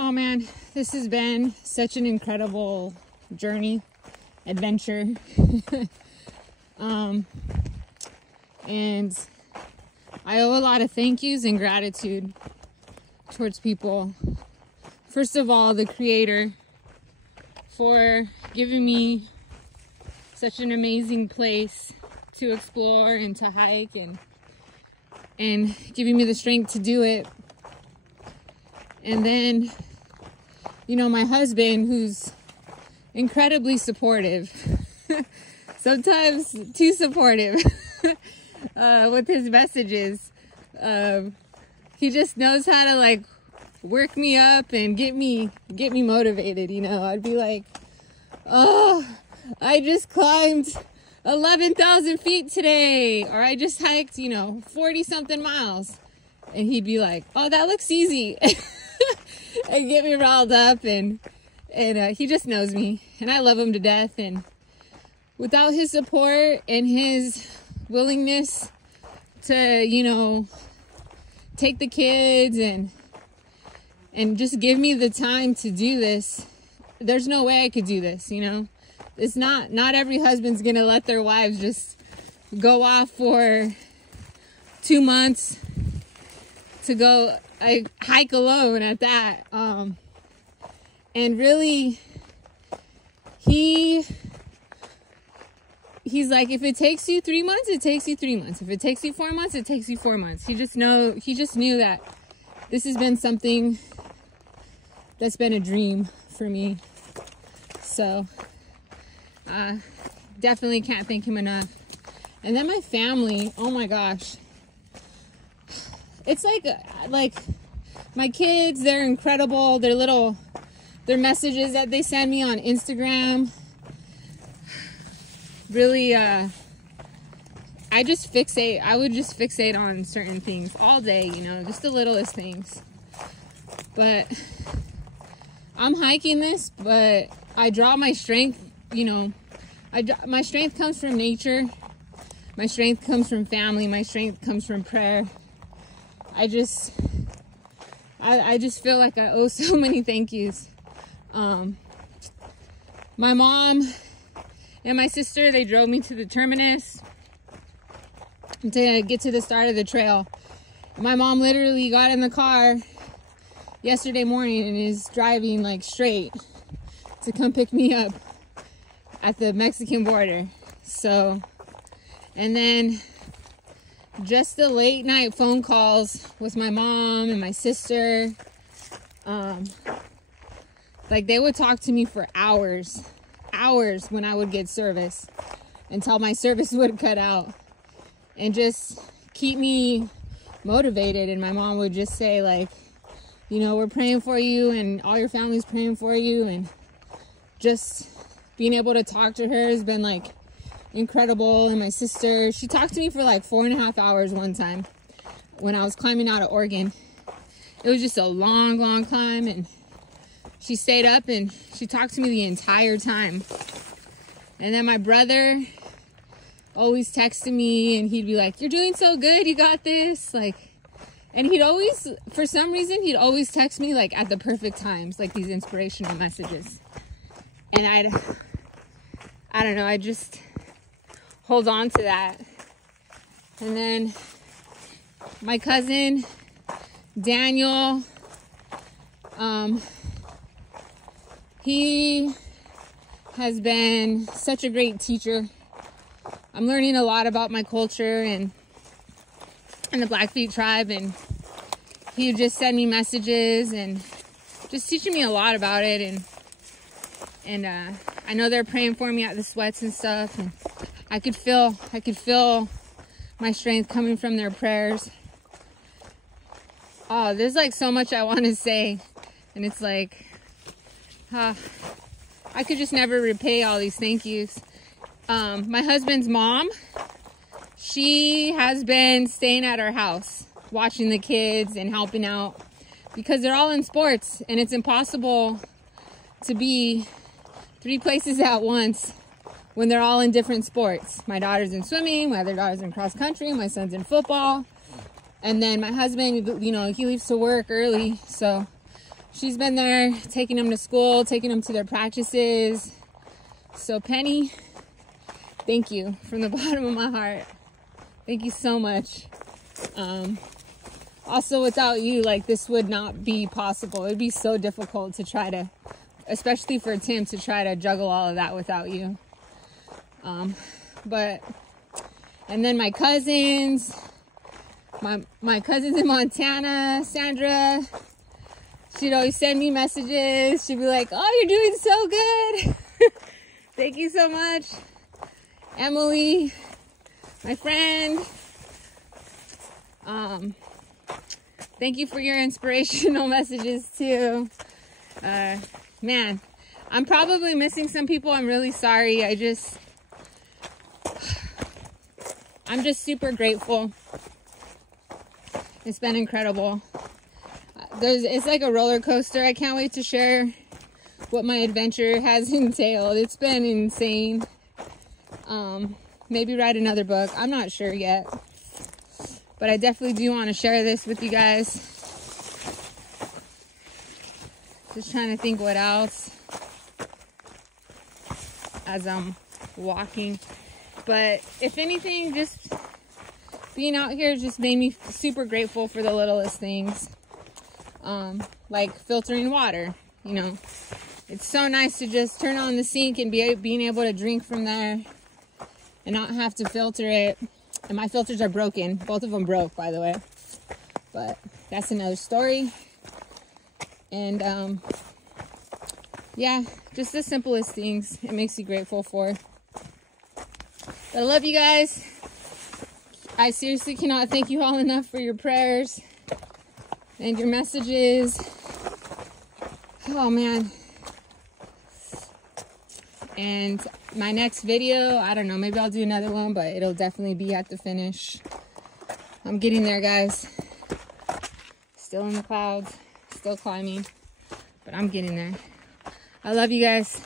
Oh man, this has been such an incredible journey, adventure. And I owe a lot of thank yous and gratitude towards people. First of all, the Creator for giving me such an amazing place to explore and to hike, and giving me the strength to do it. And then, you know, my husband, who's incredibly supportive, sometimes too supportive with his messages. He just knows how to like work me up and get me motivated. You know, I'd be like, oh, I just climbed 11,000 feet today, or I just hiked, 40 something miles. And he'd be like, oh, that looks easy. And get me riled up, and he just knows me, and I love him to death. And without his support and his willingness to, take the kids and just give me the time to do this, there's no way I could do this. It's not every husband's gonna let their wives just go off for 2 months to go hike alone at that. And really, he's like, if it takes you 3 months, it takes you 3 months. If it takes you 4 months, it takes you 4 months. He just knew that this has been something that's been a dream for me. So definitely can't thank him enough. And then my family, oh my gosh. It's like my kids, they're incredible. Their messages that they send me on Instagram. Really, I would just fixate on certain things all day, just the littlest things. But I'm hiking this, but I draw my strength, my strength comes from nature. My strength comes from family. My strength comes from prayer. I just feel like I owe so many thank yous. My mom and my sister, they drove me to the terminus to get to the start of the trail. My mom literally got in the car yesterday morning and is driving like straight to come pick me up at the Mexican border. So, and then just the late night phone calls with my mom and my sister. Like they would talk to me for hours when I would get service, until my service would cut out, and just keep me motivated. And my mom would just say like, we're praying for you, and all your family's praying for you. And just being able to talk to her has been like incredible. And my sister, she talked to me for like 4.5 hours one time when I was climbing out of Oregon. It was just a long climb, and she stayed up and she talked to me the entire time. And then my brother always texted me, and he'd be like, you're doing so good, you got this. And he'd always, for some reason, he'd always text me like at the perfect times, like these inspirational messages. And I don't know, I just hold on to that. And then my cousin Daniel, he has been such a great teacher. I'm learning a lot about my culture and the Blackfeet tribe, and he would just send me messages and just teaching me a lot about it. And I know they're praying for me at the sweats and stuff, and I could feel my strength coming from their prayers. Oh, there's like so much I want to say, and it's like, I could just never repay all these thank yous. My husband's mom, she has been staying at our house, watching the kids and helping out, because they're all in sports, and it's impossible to be 3 places at once when they're all in different sports. My daughter's in swimming, my other daughter's in cross country, my son's in football. And then my husband, he leaves to work early, so she's been there taking them to school, taking them to their practices. So Penny, thank you from the bottom of my heart. Thank you so much. Also, without you, like, this would not be possible. It'd be so difficult to try to, especially for Tim, to try to juggle all of that without you. And then my cousins, my cousins in Montana, Sandra, she'd always send me messages. She'd be like, oh, you're doing so good. Thank you so much. Emily, my friend. Thank you for your inspirational messages too. Man, I'm probably missing some people. I'm really sorry. I'm just super grateful. It's been incredible. It's like a roller coaster. I can't wait to share what my adventure has entailed. It's been insane. Maybe write another book. I'm not sure yet. But I definitely do want to share this with you guys. Just trying to think what else as I'm walking. But if anything, just being out here just made me super grateful for the littlest things. Like filtering water, you know. It's so nice to just turn on the sink and being able to drink from there and not have to filter it. And my filters are broken. Both of them broke, by the way. But that's another story. And yeah, just the simplest things it makes you grateful for. But I love you guys. I seriously cannot thank you all enough for your prayers and your messages. Oh man. And my next video, I don't know, maybe I'll do another one, but it'll definitely be at the finish. I'm getting there, guys. Still in the clouds, still climbing, but I'm getting there. I love you guys.